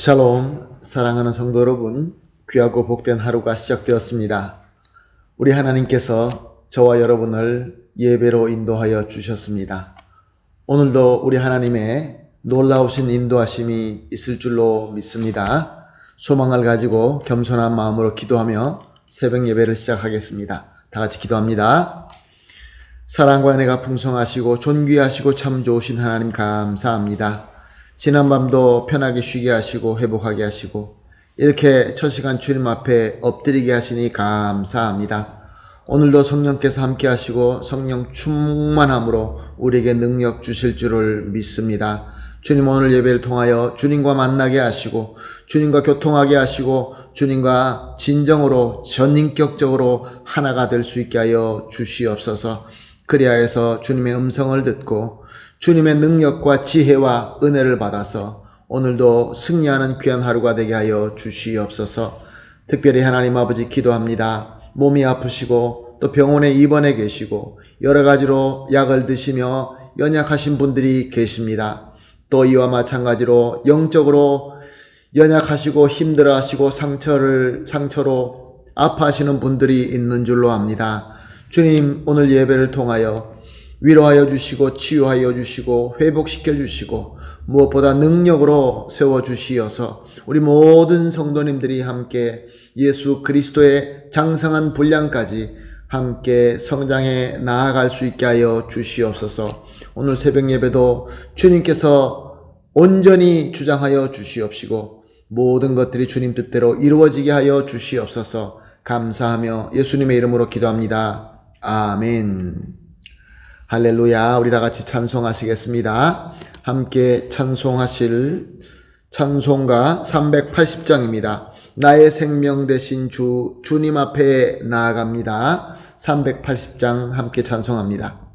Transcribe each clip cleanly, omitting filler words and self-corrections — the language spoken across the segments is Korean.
샬롬, 사랑하는 성도 여러분, 귀하고 복된 하루가 시작되었습니다. 우리 하나님께서 저와 여러분을 예배로 인도하여 주셨습니다. 오늘도 우리 하나님의 놀라우신 인도하심이 있을 줄로 믿습니다. 소망을 가지고 겸손한 마음으로 기도하며 새벽 예배를 시작하겠습니다. 다 같이 기도합니다. 사랑과 은혜가 풍성하시고 존귀하시고 참 좋으신 하나님 감사합니다. 지난밤도 편하게 쉬게 하시고 회복하게 하시고 이렇게 첫 시간 주님 앞에 엎드리게 하시니 감사합니다. 오늘도 성령께서 함께 하시고 성령 충만함으로 우리에게 능력 주실 줄을 믿습니다. 주님, 오늘 예배를 통하여 주님과 만나게 하시고 주님과 교통하게 하시고 주님과 진정으로 전인격적으로 하나가 될 수 있게 하여 주시옵소서. 그리하여서 주님의 음성을 듣고 주님의 능력과 지혜와 은혜를 받아서 오늘도 승리하는 귀한 하루가 되게 하여 주시옵소서. 특별히 하나님 아버지 기도합니다. 몸이 아프시고 또 병원에 입원해 계시고 여러 가지로 약을 드시며 연약하신 분들이 계십니다. 또 이와 마찬가지로 영적으로 연약하시고 힘들어하시고 상처로 아파하시는 분들이 있는 줄로 압니다. 주님, 오늘 예배를 통하여 위로하여 주시고 치유하여 주시고 회복시켜 주시고 무엇보다 능력으로 세워주시어서 우리 모든 성도님들이 함께 예수 그리스도의 장성한 분량까지 함께 성장해 나아갈 수 있게 하여 주시옵소서. 오늘 새벽 예배도 주님께서 온전히 주장하여 주시옵시고 모든 것들이 주님 뜻대로 이루어지게 하여 주시옵소서. 감사하며 예수님의 이름으로 기도합니다. 아멘. 할렐루야. 우리 다 같이 찬송하시겠습니다. 함께 찬송하실 찬송가 380장입니다. 나의 생명 되신 주님 앞에 나아갑니다. 380장 함께 찬송합니다.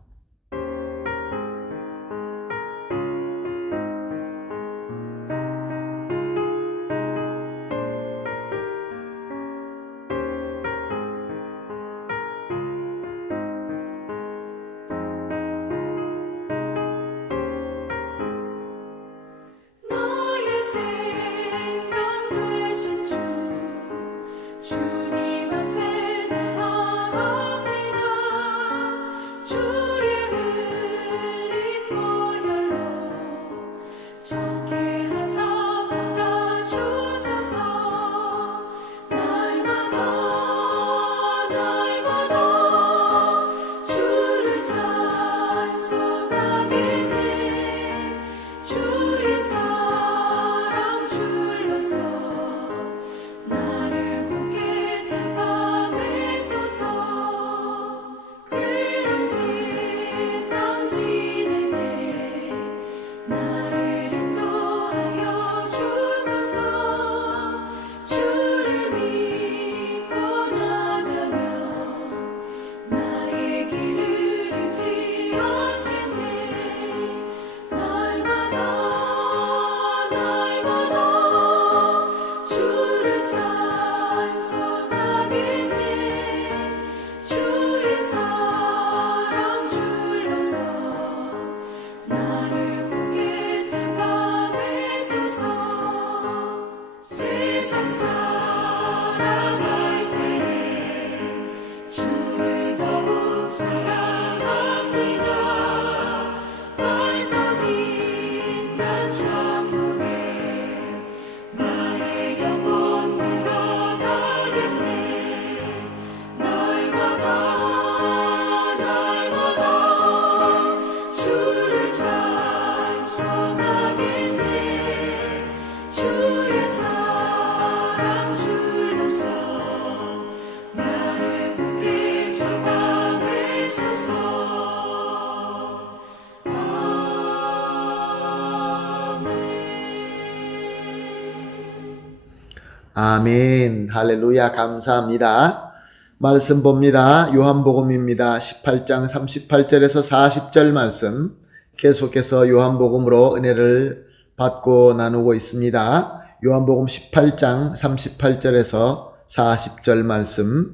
아멘. 할렐루야. 감사합니다. 말씀 봅니다. 요한복음입니다. 18장 38절에서 40절 말씀 계속해서 요한복음으로 은혜를 받고 나누고 있습니다. 요한복음 18장 38절에서 40절 말씀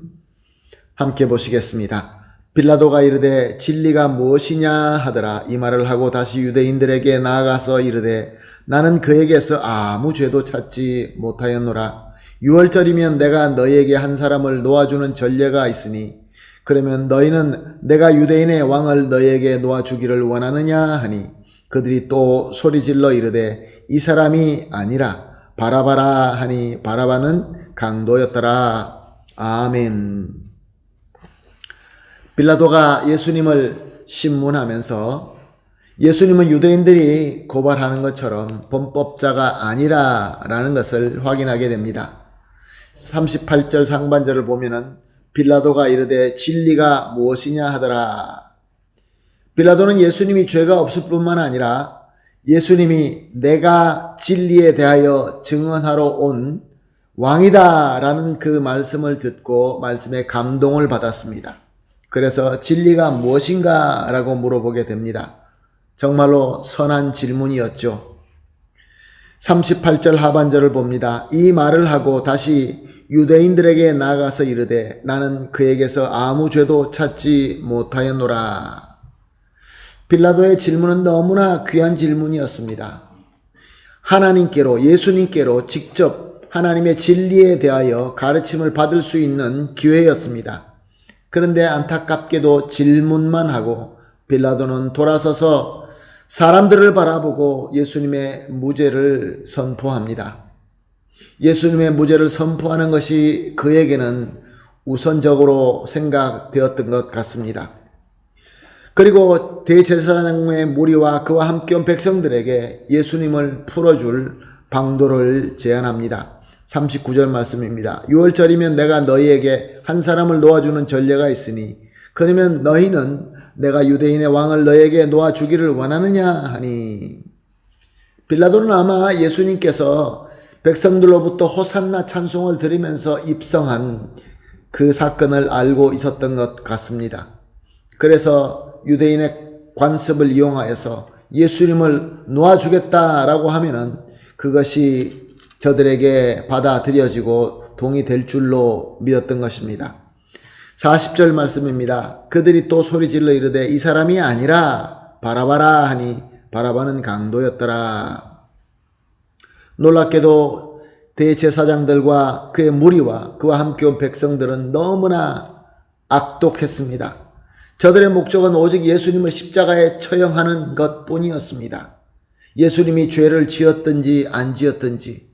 함께 보시겠습니다. 빌라도가 이르되 진리가 무엇이냐 하더라. 이 말을 하고 다시 유대인들에게 나아가서 이르되 나는 그에게서 아무 죄도 찾지 못하였노라. 6월절이면 내가 너희에게 한 사람을 놓아주는 전례가 있으니 그러면 너희는 내가 유대인의 왕을 너희에게 놓아주기를 원하느냐 하니 그들이 또 소리질러 이르되 이 사람이 아니라 바라바라 하니 바라바는 강도였더라. 아멘. 빌라도가 예수님을 신문하면서 예수님은 유대인들이 고발하는 것처럼 범법자가 아니라라는 것을 확인하게 됩니다. 38절 상반절을 보면은 빌라도가 이르되 진리가 무엇이냐 하더라. 빌라도는 예수님이 죄가 없을 뿐만 아니라 예수님이 내가 진리에 대하여 증언하러 온 왕이다라는 그 말씀을 듣고 말씀에 감동을 받았습니다. 그래서 진리가 무엇인가 라고 물어보게 됩니다. 정말로 선한 질문이었죠. 38절 하반절을 봅니다. 이 말을 하고 다시 유대인들에게 나아가서 이르되 나는 그에게서 아무 죄도 찾지 못하였노라. 빌라도의 질문은 너무나 귀한 질문이었습니다. 하나님께로 예수님께로 직접 하나님의 진리에 대하여 가르침을 받을 수 있는 기회였습니다. 그런데 안타깝게도 질문만 하고 빌라도는 돌아서서 사람들을 바라보고 예수님의 무죄를 선포합니다. 예수님의 무죄를 선포하는 것이 그에게는 우선적으로 생각되었던 것 같습니다. 그리고 대제사장의 무리와 그와 함께 온 백성들에게 예수님을 풀어줄 방도를 제안합니다. 39절 말씀입니다. 6월절이면 내가 너희에게 한 사람을 놓아주는 전례가 있으니 그러면 너희는 내가 유대인의 왕을 너희에게 놓아주기를 원하느냐 하니 빌라도는 아마 예수님께서 백성들로부터 호산나 찬송을 들으면서 입성한 그 사건을 알고 있었던 것 같습니다. 그래서 유대인의 관습을 이용하여서 예수님을 놓아주겠다라고 하면은 그것이 저들에게 받아들여지고 동의될 줄로 믿었던 것입니다. 40절 말씀입니다. 그들이 또 소리질러 이르되 이 사람이 아니라 바라바라 하니 바라바는 강도였더라. 놀랍게도 대제사장들과 그의 무리와 그와 함께 온 백성들은 너무나 악독했습니다. 저들의 목적은 오직 예수님을 십자가에 처형하는 것뿐이었습니다. 예수님이 죄를 지었든지 안 지었든지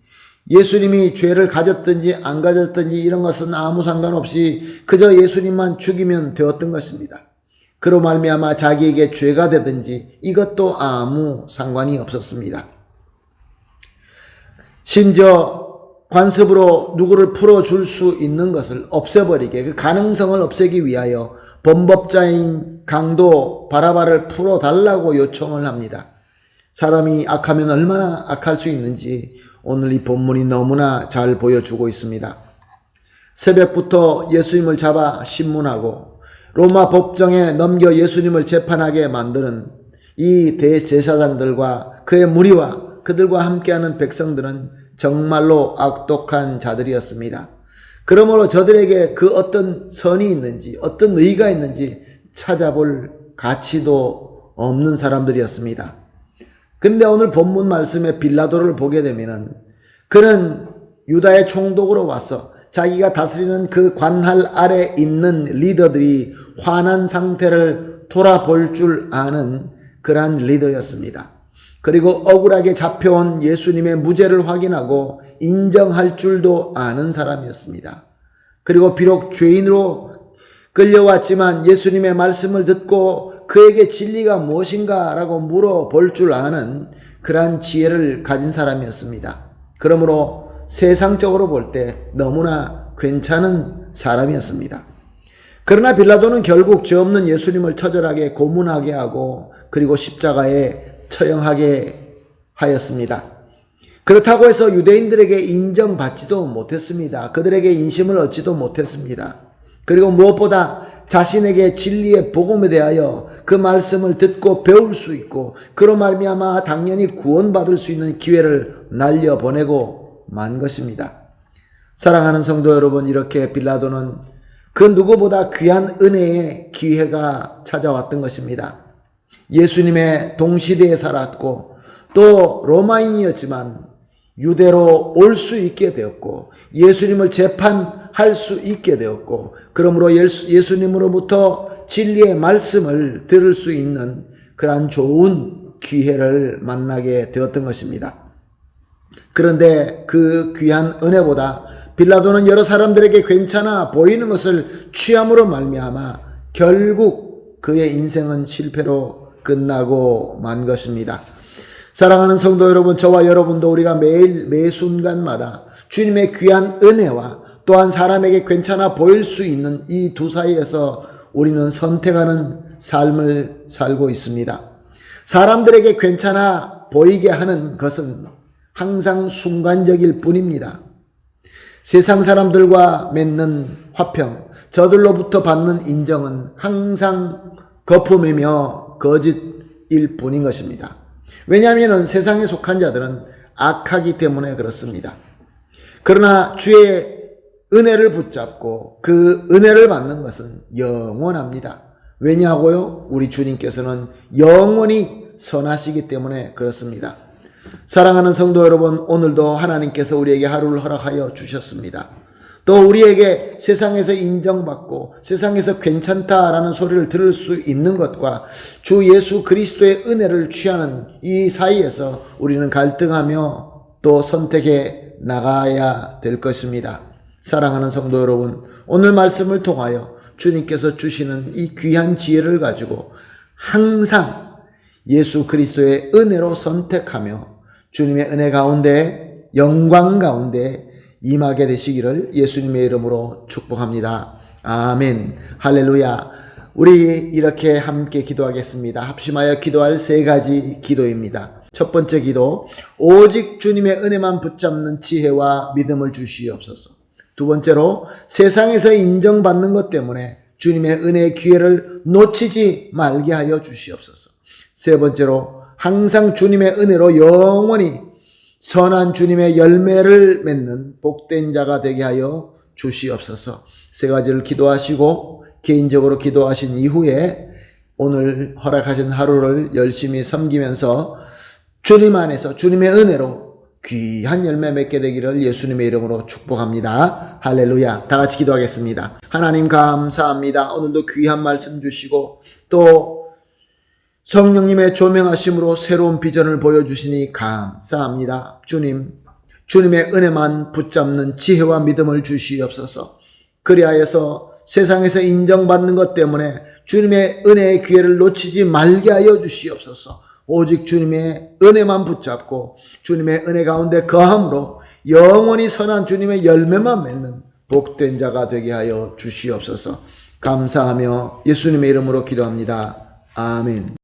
예수님이 죄를 가졌든지 안 가졌든지 이런 것은 아무 상관없이 그저 예수님만 죽이면 되었던 것입니다. 그로 말미암아 자기에게 죄가 되든지 이것도 아무 상관이 없었습니다. 심지어 관습으로 누구를 풀어줄 수 있는 것을 없애버리게 그 가능성을 없애기 위하여 범법자인 강도 바라바를 풀어달라고 요청을 합니다. 사람이 악하면 얼마나 악할 수 있는지 오늘 이 본문이 너무나 잘 보여주고 있습니다. 새벽부터 예수님을 잡아 신문하고 로마 법정에 넘겨 예수님을 재판하게 만드는 이 대제사장들과 그의 무리와 그들과 함께하는 백성들은 정말로 악독한 자들이었습니다. 그러므로 저들에게 그 어떤 선이 있는지 어떤 의의가 있는지 찾아볼 가치도 없는 사람들이었습니다. 그런데 오늘 본문 말씀에 빌라도를 보게 되면은 그는 유다의 총독으로 와서 자기가 다스리는 그 관할 아래 있는 리더들이 화난 상태를 돌아볼 줄 아는 그러한 리더였습니다. 그리고 억울하게 잡혀온 예수님의 무죄를 확인하고 인정할 줄도 아는 사람이었습니다. 그리고 비록 죄인으로 끌려왔지만 예수님의 말씀을 듣고 그에게 진리가 무엇인가 라고 물어볼 줄 아는 그러한 지혜를 가진 사람이었습니다. 그러므로 세상적으로 볼 때 너무나 괜찮은 사람이었습니다. 그러나 빌라도는 결국 죄 없는 예수님을 처절하게 고문하게 하고 그리고 십자가에 처형하게 하였습니다. 그렇다고 해서 유대인들에게 인정받지도 못했습니다. 그들에게 인심을 얻지도 못했습니다. 그리고 무엇보다 자신에게 진리의 복음에 대하여 그 말씀을 듣고 배울 수 있고 그로 말미암아 당연히 구원받을 수 있는 기회를 날려보내고 만 것입니다. 사랑하는 성도 여러분, 이렇게 빌라도는 그 누구보다 귀한 은혜의 기회가 찾아왔던 것입니다. 예수님의 동시대에 살았고 또 로마인이었지만 유대로 올 수 있게 되었고 예수님을 재판할 수 있게 되었고 그러므로 예수님으로부터 진리의 말씀을 들을 수 있는 그러한 좋은 기회를 만나게 되었던 것입니다. 그런데 그 귀한 은혜보다 빌라도는 여러 사람들에게 괜찮아 보이는 것을 취함으로 말미암아 결국 그의 인생은 실패로 끝나고 만 것입니다. 사랑하는 성도 여러분, 저와 여러분도 우리가 매 순간마다 주님의 귀한 은혜와 또한 사람에게 괜찮아 보일 수 있는 이 두 사이에서 우리는 선택하는 삶을 살고 있습니다. 사람들에게 괜찮아 보이게 하는 것은 항상 순간적일 뿐입니다. 세상 사람들과 맺는 화평, 저들로부터 받는 인정은 항상 거품이며 거짓일 뿐인 것입니다. 왜냐하면 세상에 속한 자들은 악하기 때문에 그렇습니다. 그러나 주의 은혜를 붙잡고 그 은혜를 받는 것은 영원합니다. 왜냐하고요? 우리 주님께서는 영원히 선하시기 때문에 그렇습니다. 사랑하는 성도 여러분, 오늘도 하나님께서 우리에게 하루를 허락하여 주셨습니다. 또 우리에게 세상에서 인정받고 세상에서 괜찮다라는 소리를 들을 수 있는 것과 주 예수 그리스도의 은혜를 취하는 이 사이에서 우리는 갈등하며 또 선택해 나가야 될 것입니다. 사랑하는 성도 여러분, 오늘 말씀을 통하여 주님께서 주시는 이 귀한 지혜를 가지고 항상 예수 그리스도의 은혜로 선택하며 주님의 은혜 가운데 영광 가운데 임하게 되시기를 예수님의 이름으로 축복합니다. 아멘. 할렐루야. 우리 이렇게 함께 기도하겠습니다. 합심하여 기도할 세 가지 기도입니다. 첫 번째 기도, 오직 주님의 은혜만 붙잡는 지혜와 믿음을 주시옵소서. 두 번째로, 세상에서 인정받는 것 때문에 주님의 은혜의 기회를 놓치지 말게 하여 주시옵소서. 세 번째로, 항상 주님의 은혜로 영원히 선한 주님의 열매를 맺는 복된 자가 되게 하여 주시옵소서. 세 가지를 기도하시고 개인적으로 기도하신 이후에 오늘 허락하신 하루를 열심히 섬기면서 주님 안에서 주님의 은혜로 귀한 열매 맺게 되기를 예수님의 이름으로 축복합니다. 할렐루야. 다 같이 기도하겠습니다. 하나님 감사합니다. 오늘도 귀한 말씀 주시고 또 성령님의 조명하심으로 새로운 비전을 보여주시니 감사합니다. 주님의 은혜만 붙잡는 지혜와 믿음을 주시옵소서. 그리하여서 세상에서 인정받는 것 때문에 주님의 은혜의 기회를 놓치지 말게 하여 주시옵소서. 오직 주님의 은혜만 붙잡고 주님의 은혜 가운데 거함으로 영원히 선한 주님의 열매만 맺는 복된 자가 되게 하여 주시옵소서. 감사하며 예수님의 이름으로 기도합니다. 아멘.